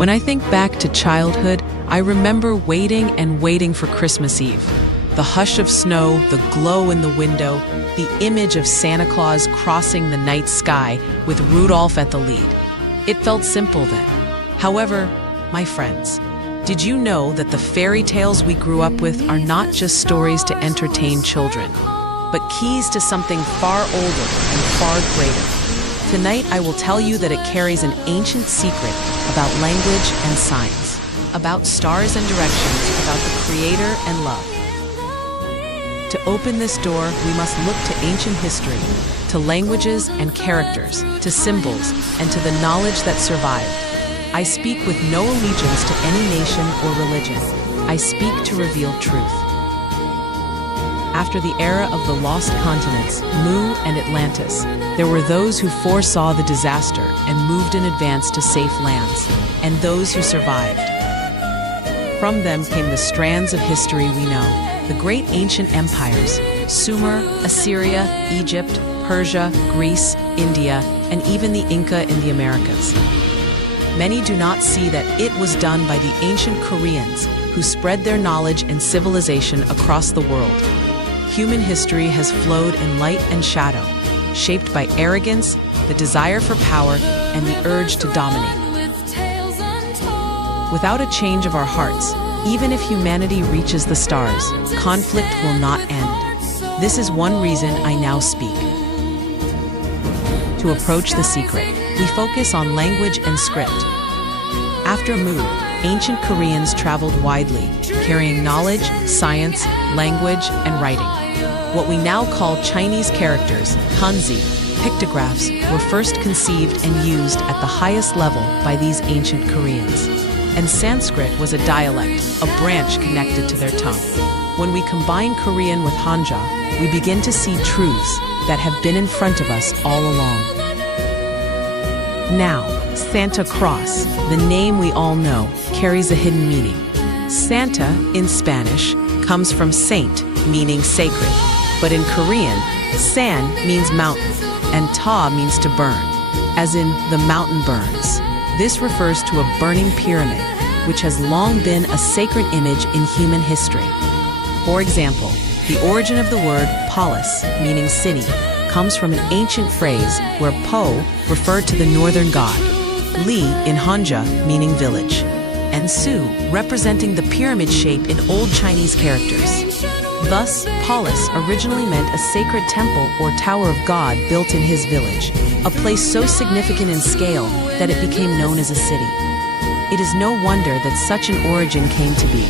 When I think back to childhood, I remember waiting and waiting for Christmas Eve. The hush of snow, the glow in the window, the image of Santa Claus crossing the night sky with Rudolph at the lead. It felt simple then. However, my friends, did you know that the fairy tales we grew up with are not just stories to entertain children, but keys to something far older and far greater? Tonight, I will tell you that it carries an ancient secret about language and science, about stars and directions, about the Creator and love. To open this door, we must look to ancient history, to languages and characters, to symbols, and to the knowledge that survived. I speak with no allegiance to any nation or religion. I speak to reveal truth. After the era of the lost continents, Mu and Atlantis, there were those who foresaw the disaster and moved in advance to safe lands, and those who survived. From them came the strands of history we know, the great ancient empires, Sumer, Assyria, Egypt, Persia, Greece, India, and even the Inca in the Americas. Many do not see that it was done by the ancient Koreans, who spread their knowledge and civilization across the world. Human history has flowed in light and shadow, shaped by arrogance, the desire for power, and the urge to dominate. Without a change of our hearts, even if humanity reaches the stars, conflict will not end. This is one reason I now speak. To approach the secret, we focus on language and script. After Mu, ancient Koreans traveled widely, carrying knowledge, science, language, and writing. What we now call Chinese characters, kanji, pictographs, were first conceived and used at the highest level by these ancient Koreans. And Sanskrit was a dialect, a branch connected to their tongue. When we combine Korean with Hanja, we begin to see truths that have been in front of us all along. Now, Santa Claus, the name we all know, carries a hidden meaning. Santa, in Spanish, comes from saint, meaning sacred. But in Korean, san means mountain, and ta means to burn, as in the mountain burns. This refers to a burning pyramid, which has long been a sacred image in human history. For example, the origin of the word polis, meaning city, comes from an ancient phrase where po referred to the northern god, li in Hanja meaning village, and su representing the pyramid shape in old Chinese characters. Thus, polis originally meant a sacred temple or tower of God built in his village, a place so significant in scale that it became known as a city. It is no wonder that such an origin came to be.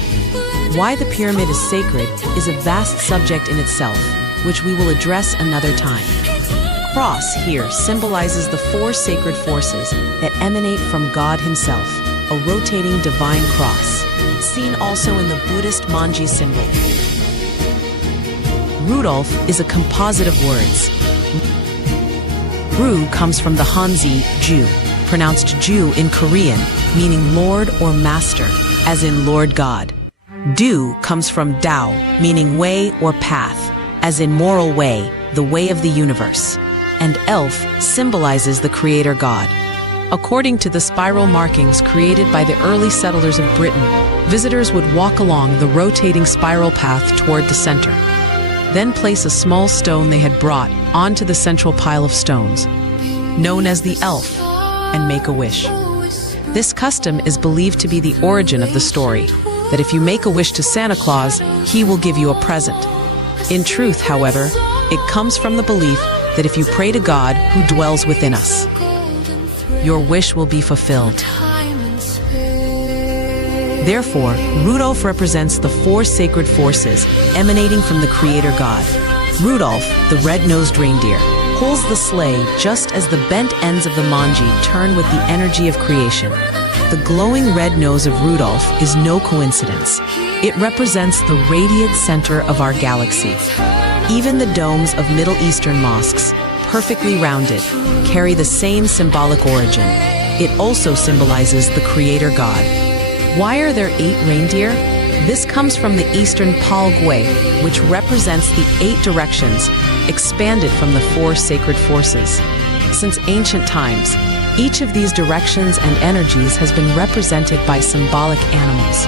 Why the pyramid is sacred is a vast subject in itself, which we will address another time. Cross here symbolizes the four sacred forces that emanate from God himself, a rotating divine cross, seen also in the Buddhist manji symbol. Rudolph is a composite of words. Ru comes from the Hanzi, Jew, pronounced Jew in Korean, meaning Lord or Master, as in Lord God. Du comes from Tao, meaning way or path, as in moral way, the way of the universe. And elf symbolizes the Creator God. According to the spiral markings created by the early settlers of Britain, visitors would walk along the rotating spiral path toward the center, then place a small stone they had brought onto the central pile of stones, known as the elf, and make a wish. This custom is believed to be the origin of the story, that if you make a wish to Santa Claus, he will give you a present. In truth, however, it comes from the belief that if you pray to God who dwells within us, your wish will be fulfilled. Therefore, Rudolph represents the four sacred forces emanating from the Creator God. Rudolph, the red-nosed reindeer, pulls the sleigh just as the bent ends of the manji turn with the energy of creation. The glowing red nose of Rudolph is no coincidence. It represents the radiant center of our galaxy. Even the domes of Middle Eastern mosques, perfectly rounded, carry the same symbolic origin. It also symbolizes the Creator God. Why are there 8 reindeer? This comes from the Eastern Pal Gui, which represents the 8 directions, expanded from the 4 sacred forces. Since ancient times, Each of these directions and energies has been represented by symbolic animals.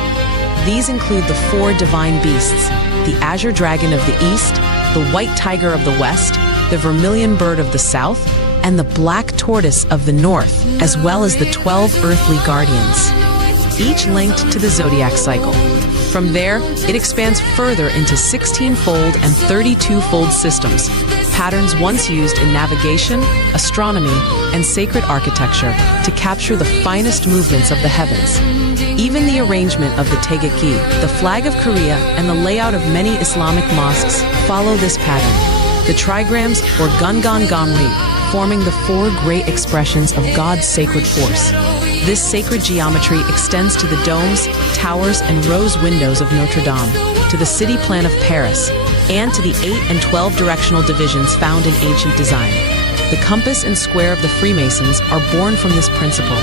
These include the 4 divine beasts, the azure dragon of the east, the white tiger of the west, the vermilion bird of the south, and the black tortoise of the north, as well as the 12 earthly guardians, each linked to the zodiac cycle. From there, it expands further into 16-fold and 32-fold systems, patterns once used in navigation, astronomy, and sacred architecture to capture the finest movements of the heavens. Even the arrangement of the Taegyeok, the flag of Korea, and the layout of many Islamic mosques follow this pattern. The trigrams, or Gungan Gamri, forming the 4 great expressions of God's sacred force. This sacred geometry extends to the domes, towers, and rose windows of Notre Dame, to the city plan of Paris, and to the 8 and 12 directional divisions found in ancient design. The compass and square of the Freemasons are born from this principle.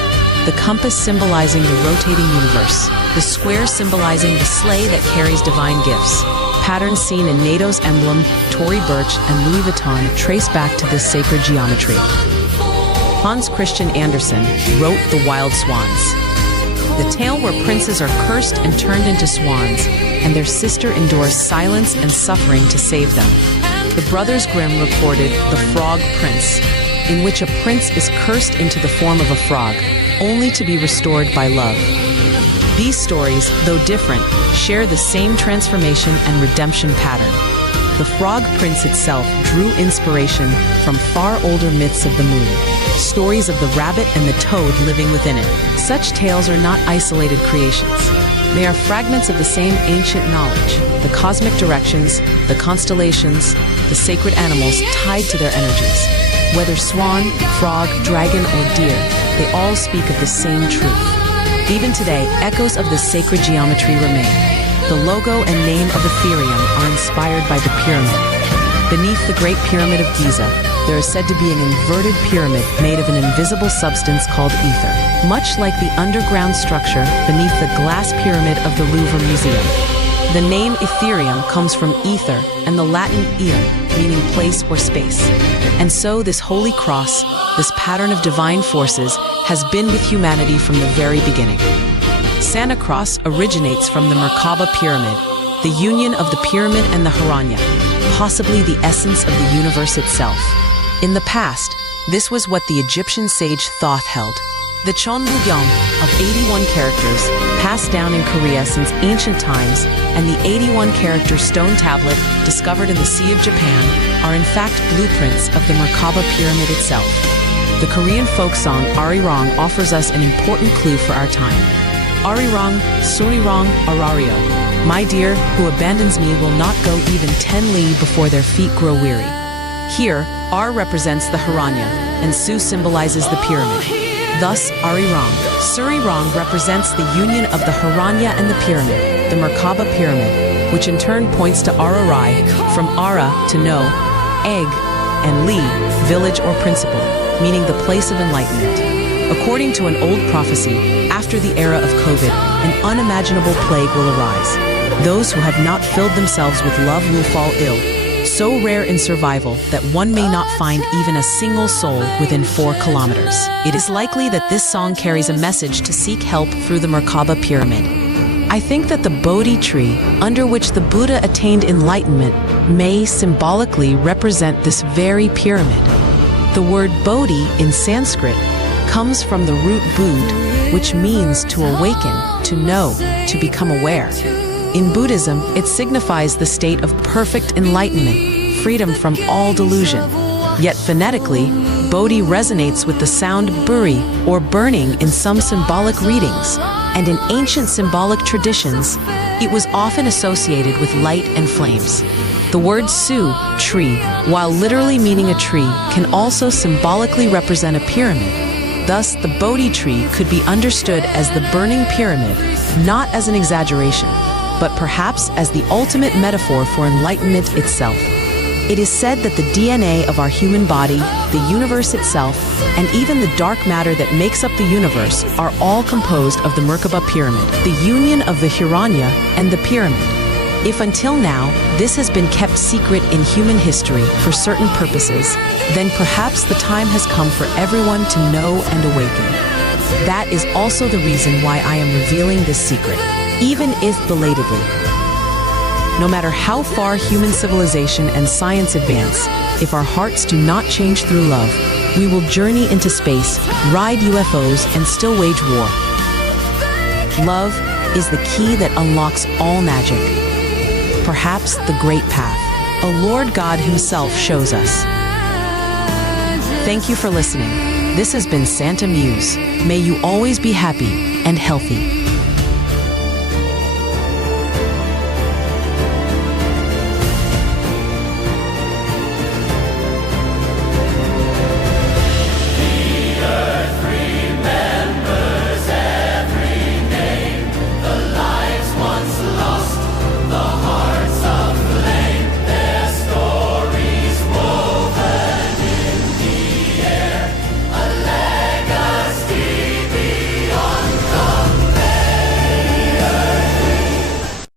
The compass symbolizing the rotating universe, the square symbolizing the sleigh that carries divine gifts. Patterns seen in NATO's emblem, Tory Burch, and Louis Vuitton trace back to this sacred geometry. Hans Christian Andersen wrote The Wild Swans, the tale where princes are cursed and turned into swans, and their sister endures silence and suffering to save them. The Brothers Grimm recorded The Frog Prince, in which a prince is cursed into the form of a frog, only to be restored by love. These stories, though different, share the same transformation and redemption pattern. The Frog Prince itself drew inspiration from far older myths of the moon, stories of the rabbit and the toad living within it. Such tales are not isolated creations. They are fragments of the same ancient knowledge, the cosmic directions, the constellations, the sacred animals tied to their energies. Whether swan, frog, dragon, or deer, they all speak of the same truth. Even today, echoes of this sacred geometry remain. The logo and name of Ethereum are inspired by the pyramid. Beneath the Great Pyramid of Giza, there is said to be an inverted pyramid made of an invisible substance called ether, much like the underground structure beneath the glass pyramid of the Louvre Museum. The name Ethereum comes from ether and the Latin eum, meaning place or space. And so this holy cross, this pattern of divine forces, has been with humanity from the very beginning. Santa Cross originates from the Merkaba pyramid, the union of the pyramid and the Hiranya, possibly the essence of the universe itself. In the past, this was what the Egyptian sage Thoth held. The Chonbugyeong of 81 characters, passed down in Korea since ancient times, and the 81-character stone tablet discovered in the Sea of Japan are in fact blueprints of the Merkaba pyramid itself. The Korean folk song Arirang offers us an important clue for our time. Arirang, Surirang, Arario. My dear, who abandons me will not go even 10 li before their feet grow weary. Here, Ar represents the Hiranya, and Su symbolizes the pyramid. Thus, Arirang, Surirang represents the union of the Hiranya and the pyramid, the Merkaba pyramid, which in turn points to Ararai, from Ara to know, egg, and Li, village or principle, meaning the place of enlightenment. According to an old prophecy, after the era of COVID, an unimaginable plague will arise. Those who have not filled themselves with love will fall ill, so rare in survival that one may not find even a single soul within 4 kilometers. It is likely that this song carries a message to seek help through the Merkaba pyramid. I think that the Bodhi tree, under which the Buddha attained enlightenment, may symbolically represent this very pyramid. The word Bodhi in Sanskrit comes from the root Bud, which means to awaken, to know, to become aware. In Buddhism, it signifies the state of perfect enlightenment, freedom from all delusion. Yet phonetically, Bodhi resonates with the sound buri, or burning in some symbolic readings, and in ancient symbolic traditions, it was often associated with light and flames. The word Su, tree, while literally meaning a tree, can also symbolically represent a pyramid. Thus, the Bodhi tree could be understood as the burning pyramid, not as an exaggeration, but perhaps as the ultimate metaphor for enlightenment itself. It is said that the DNA of our human body, the universe itself, and even the dark matter that makes up the universe are all composed of the Merkaba pyramid, the union of the Hiranya and the pyramid. If until now this has been kept secret in human history for certain purposes, then perhaps the time has come for everyone to know and awaken. That is also the reason why I am revealing this secret, even if belatedly. No matter how far human civilization and science advance, if our hearts do not change through love, we will journey into space, ride UFOs, and still wage war. Love is the key that unlocks all magic. Perhaps the great path a Lord God himself shows us. Thank you for listening. This has been Santa Muse. May you always be happy and healthy.